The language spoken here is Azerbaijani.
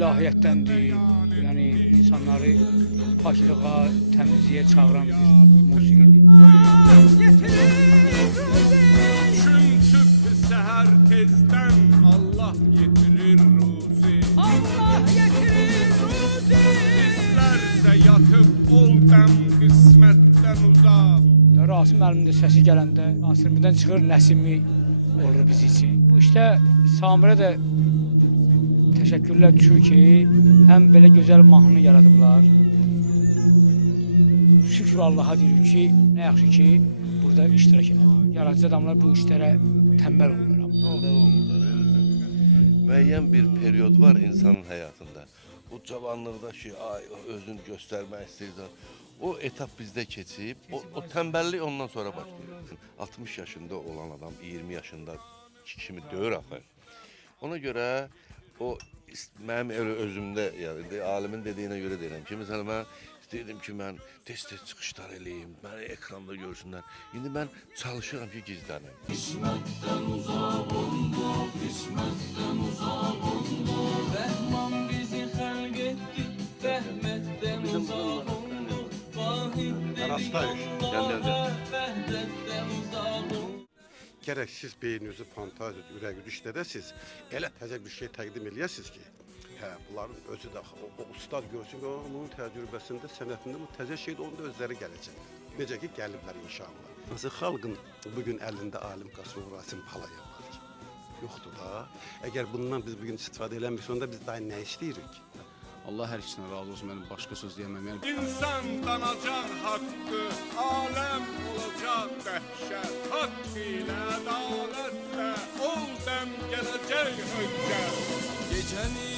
ilahiyyətdəndir. Yəni insanları paklığa, təmizliyə çağıran bir musiqidir. Çünkü seher tezden Allah getirir ruzi. Allah getirir ruzi. İsterse yatıp ol dem kısmetten uzak. Rasim müəllimin də səsi gələndə Asimidən çıxır Nəsimi olur biz üçün. Bu işdə Samirə də təşəkkürlər düşür ki, həm belə gözəl mahnı yaradıblar. Şükür Allaha deyirik ki, nə yaxşı ki, burada iştirak edir. Yaradıcı adamlar bu işlərə tənbəl olurlar. Müəyyən bir periyod var insanın həyatında. O cavanlıqda ki, özünü göstərmək istəyir. O etap bizdə keçib, o tənbəllik ondan sonra başlayır. 60 yaşında olan adam 20 yaşında kimi döyür axı. Ona görə o mənim özümdə, yəni alimin dediyinə görə deyirəm ki, məsələn mən istəyirdim ki, mən tez-tez çıxışlar eləyim, məni ekranda görsünlər. İndi mən çalışıram ki, gizlənim. İsmətdən uzaq oldu, qismətdən uzaq oldu. Rəhman bizi xəlq etdi, rəhmətdən uzaq oldu. Gərək siz beyninizi, fantaziyinizi, ürəyinizi işlədəsiniz, elə təzə bir şey təqdim eləyəsiniz ki, bunların özü də o ustad görsün ki, onun təcrübəsində, sənətində bu təzə şeydə onun da özləri gələcək. Necə ki, gəliblər inşallah. Nasıl xalqın bugün əlində Alim Qasımov, Rasim Palaya var? Yoxdur da. Əgər bundan biz bugün istifadə eləmirik, onda biz daha nə istəyirik? Allah hər ikisindən razı olsun, mənim başqa söz deyəməm. İnsan danacaq haqqı, aləm olacaq dəhşət. Haqq ilə ədalətlə ol dem gələcək höccət. Gecəni